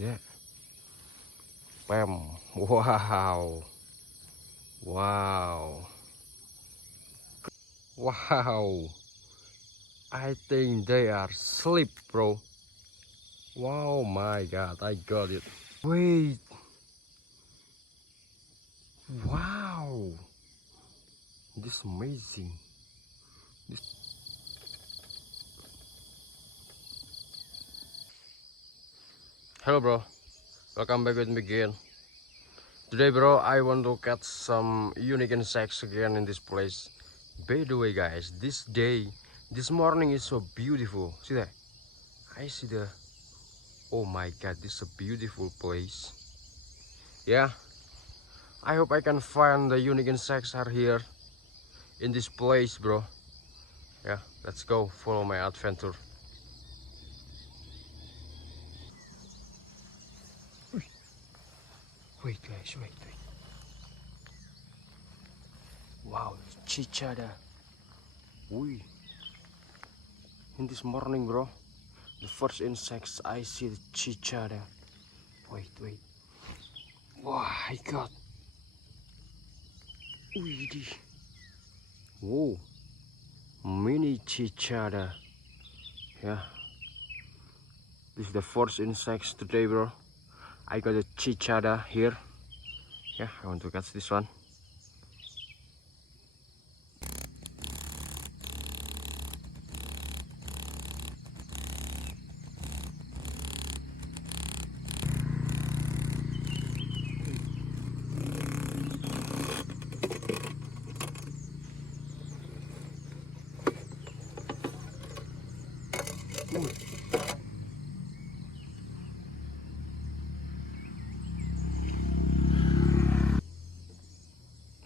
Yeah. Bam. Wow. Wow. Wow. I think they are asleep, bro. Wow, my God, I got it. Wait. Wow. This is amazing. This... Hello, bro. Welcome back with me again. Today, bro, I want to catch some unique insects again in this place. By the way, guys, this morning is so beautiful. See that? I see the... Oh my God, this is a beautiful place. Yeah, I hope I can find the unique insects are here in this place, bro. Yeah, let's go follow my adventure. Wait, guys, wait. Wow, cicada. Wee. In this morning, bro, the first insects I see the cicada. Wait. Wow, I got. Wee. Whoa, mini cicada. Yeah, this is the first insects today, bro. I got a cicada here. Yeah, I want to catch this one.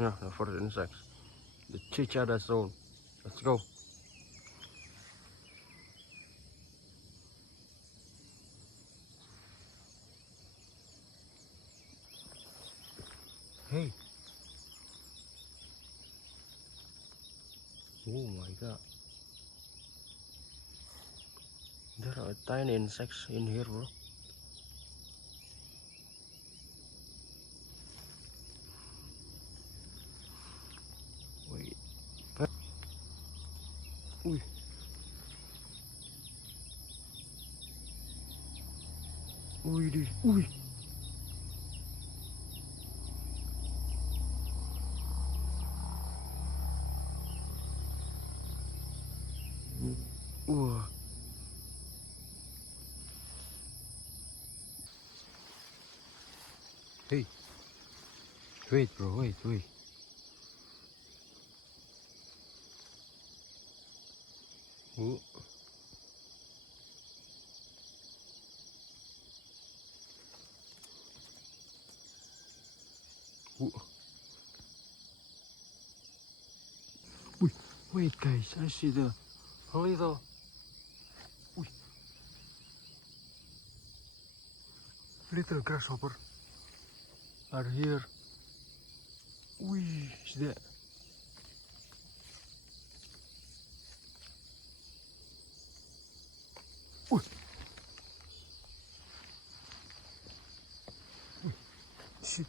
Yeah, the first insects. The cicada zone. Let's go. Hey. Oh my God. There are tiny insects in here, bro. Wait. Uy. Uy. Wah. Hey. Wait, bro. Wait. Ooh. Ooh. Uy. Wait, guys. I see the little. Uy. Little grasshopper are here. Uy. See that? Uy. Shit.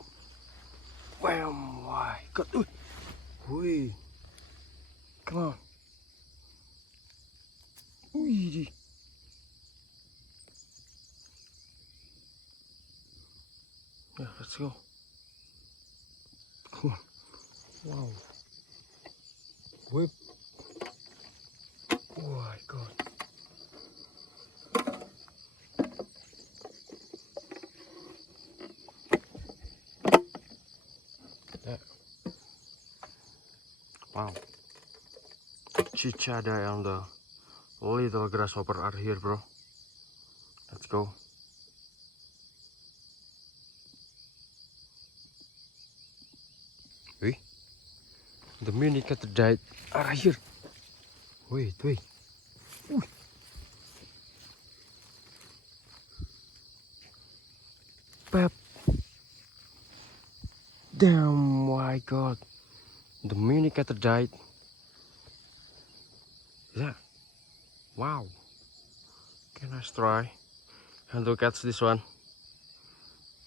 Bam. Why? God. Uy. Uy. Come on. Uy. Yeah, let's go. Come on. Wow. Whip. Oh my God. Yeah. Wow. Cicada and the little grasshopper are here, bro. Let's go. Wait. The mini Cicadas are here. Wait. Ooh. Pep. Damn, my God. The mini Cicadas. Yeah. Wow. Can I try and to catch this one?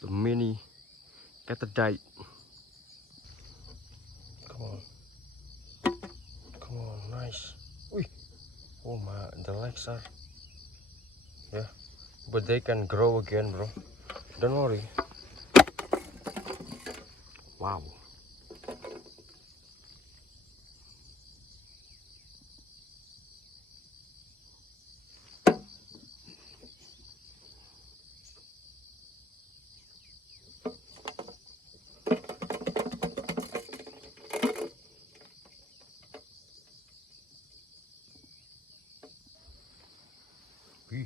the mini catadite. Come on. Come on, nice. Ui. Oh my, the legs are, yeah, but they can grow again, bro. Don't worry. Wow. Ui.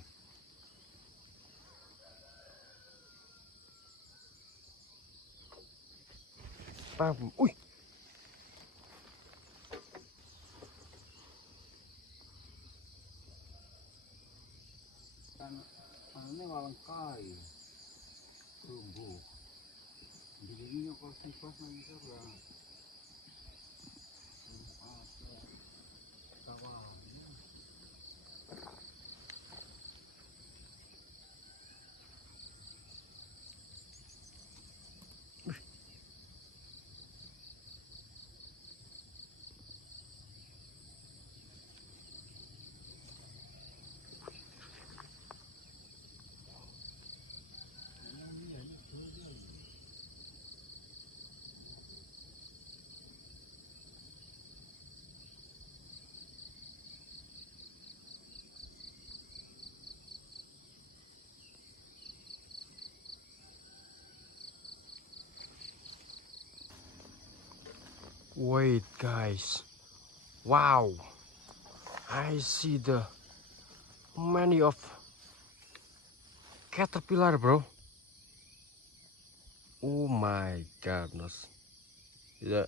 Ui. Ini walang kayu, tumbuh. Begini kalau sifat nanti lah. Wait, guys. Wow. I see the many of caterpillar, bro. Oh my goodness. Yeah.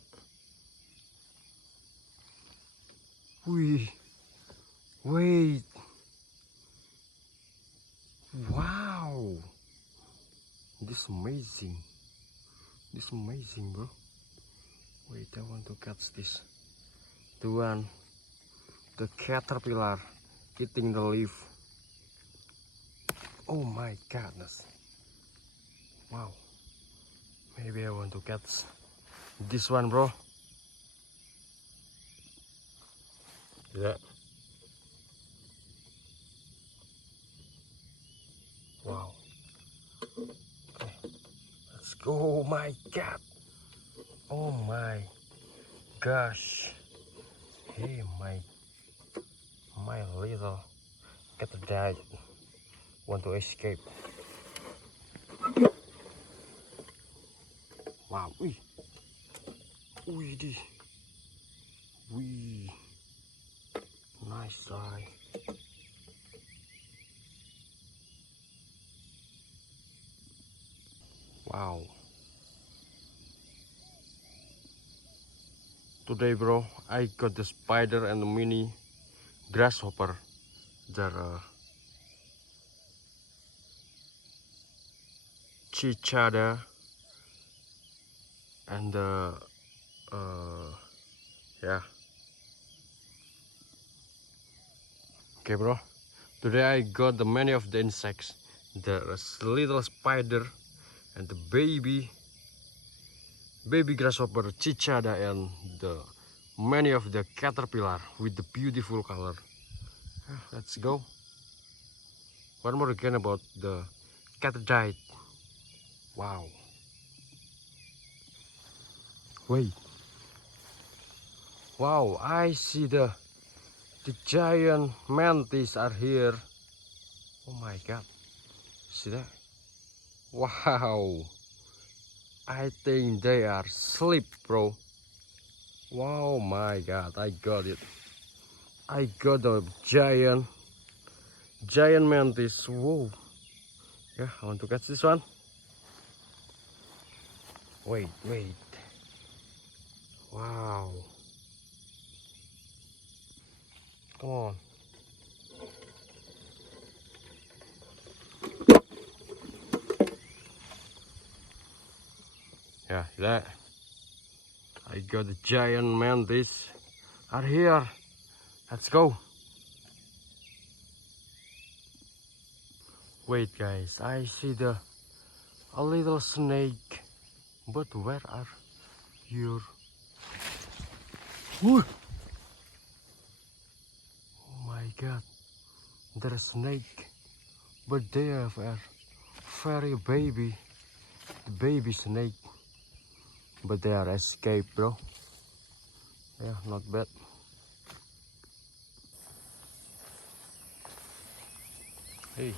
Wait. Wow. This amazing. This amazing, bro. Wait, I want to catch this. The one, the caterpillar eating the leaf. Oh my goodness. Wow. Maybe I want to catch this one, bro. Yeah. Wow. Okay. Let's go. Oh my god. Oh my gosh. Hey, my little catadite want to escape. Wow. Wih. Wih. Wih. Nice eye. Wow. Today, bro, I got the spider and the mini grasshopper. They're Cicada and the yeah. Okay, bro. Today I got the many of the insects. There's little spider and the baby grasshopper Cicada and the many of the caterpillar with the beautiful color. Let's go. One more again about the catadite. Wow. Wait. Wow, I see the giant mantis are here. Oh my god. See that? Wow. I think they are asleep, bro. Wow, my god, I got it. I got a giant mantis. Whoa. Yeah, I want to catch this one. Wait. Wow. Come on. Yeah, that. I got the giant mantis are here. Let's go. Wait, guys, I see the a little snake. But where are your... Ooh. Oh my god, there's a snake, but they are very baby snake, but they are escaped, bro. Yeah, not bad. Hey,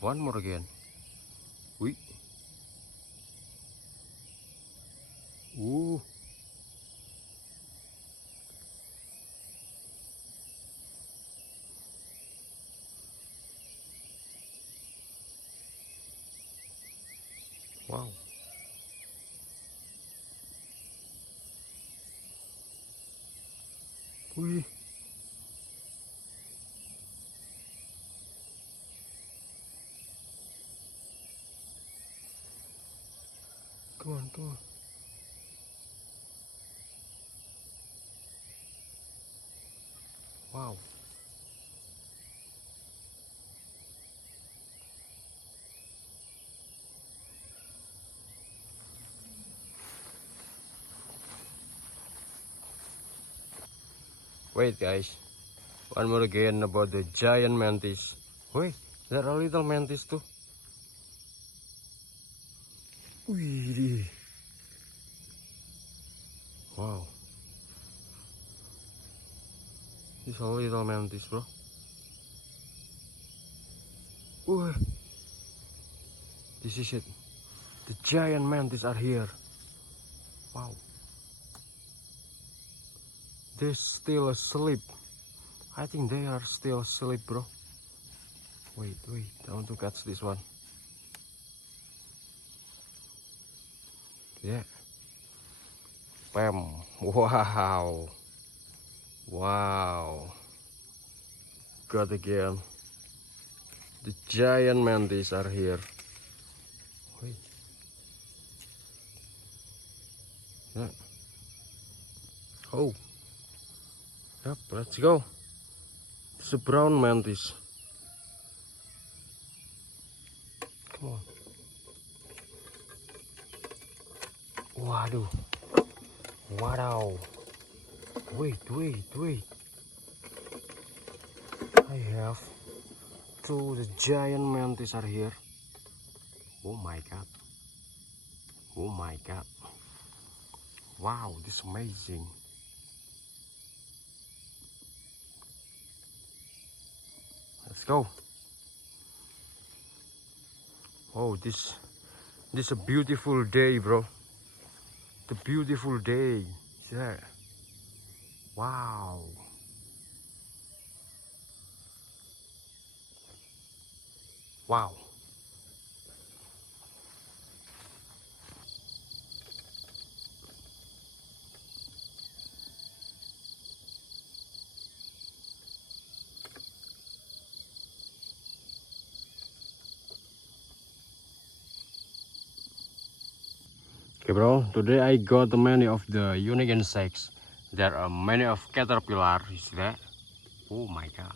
one more again. We. Ooh. Wow. We. Come on, come on. Wow. Wait, guys. One more again about the giant mantis. Wait, there are little mantis too. Wee. Wow. These are little mantis, bro. Ooh. This is it. The giant mantis are here. Wow. They're still asleep. I think they are still asleep, bro. Wait, I want to catch this one. Yeah. Bam. Wow. Wow. Got again. The giant mantis are here. Wait. Yeah. Oh. Yep, let's go. It's a brown mantis. Come on. Waduh. Wow. Wait. I have two. The giant mantis are here. Oh my god. Oh my god. Wow, this is amazing. Let's go. Oh, this is a beautiful day, bro. The beautiful day. Yeah. Wow. Wow. Okay, bro. Today I got many of the unique insects. There are many of caterpillar. You see that? Oh my god.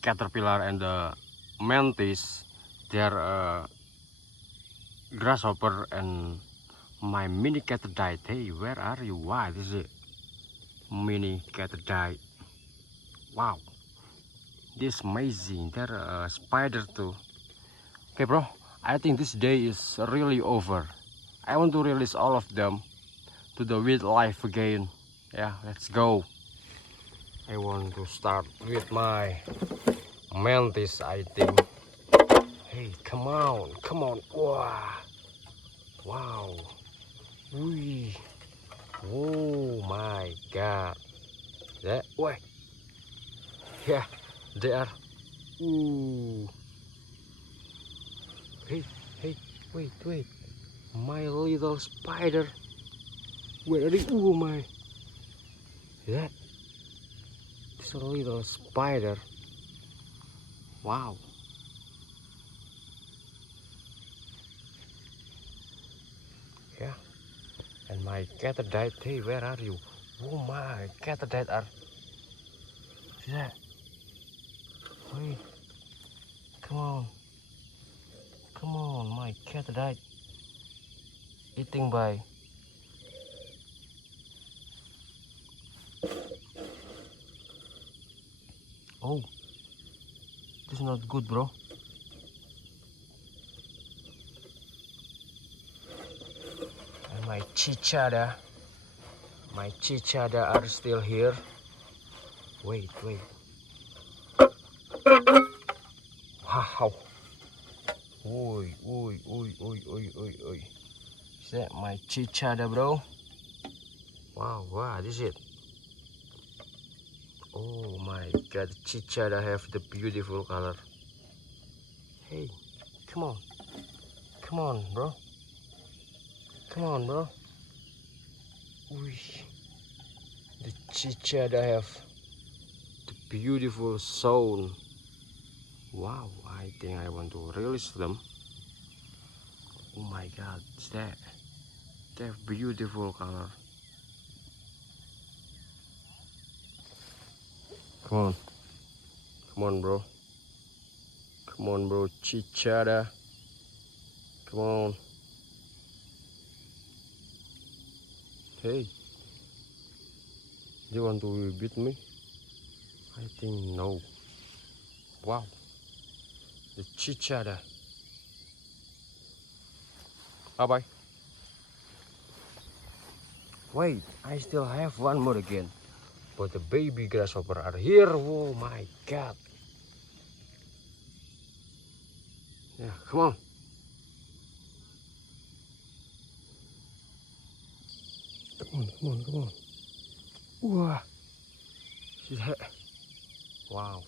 Caterpillar and the mantis. There are grasshopper and my mini cat died. Hey, where are you? Why this is it? Mini cat died. Wow, this is amazing. There are spider too. Okay, bro. I think this day is really over. I want to release all of them to the wildlife again. Yeah, let's go. I want to start with my mantis, I think. Hey, come on. Wow. Wow. Wee. Oh my god. That way. Yeah, they are. Ooh. Hey, wait. My little spider. Where are you? Oh my. That. It's a little spider. Wow. Yeah. And my cat died. Hey, where are you? Oh my, cat died are. Yeah. Wait. Come on, my cat died. Eating by. Oh, this is not good, bro. And my Cicada are still here. Wait. Wow. Oi. Is that my Cicada, bro? Wow, this is it. Oh my god, Cicada have the beautiful color. Hey, come on, bro. Ui, the Cicada have the beautiful sound. Wow, I think I want to release them. Oh my god, is that? They have beautiful color. Come on, bro. Cicada. Come on. Hey, you want to beat me? I think no. Wow, the Cicada. Bye. Wait, I still have one more again. But the baby grasshopper are here. Oh my god. Yeah, come on. Come on. Wow. Wow.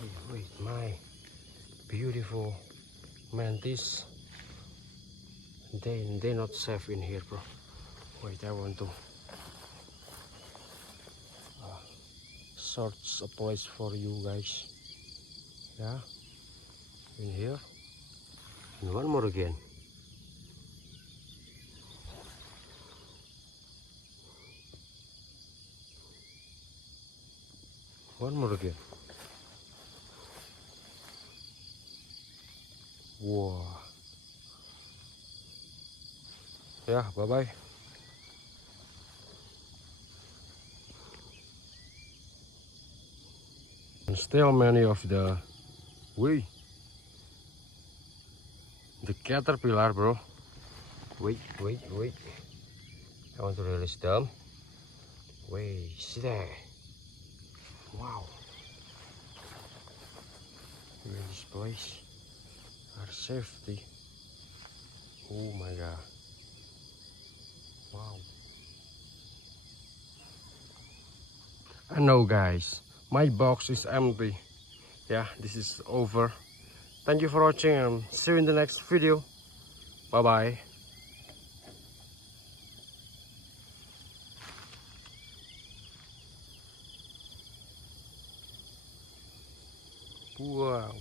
Hey, wait, my beautiful mantis. They not safe in here, bro. Wait, I want to search a place for you guys. Yeah, in here. And one more again. One more again. Wow. Yeah, bye. And still many of the caterpillar, bro. Wait. I want to release them. Wait, see that? Wow. In this place are safety. Oh my god. Wow. I know, guys, my box is empty. Yeah, this is over. Thank you for watching and see you in the next video. Bye. Wow.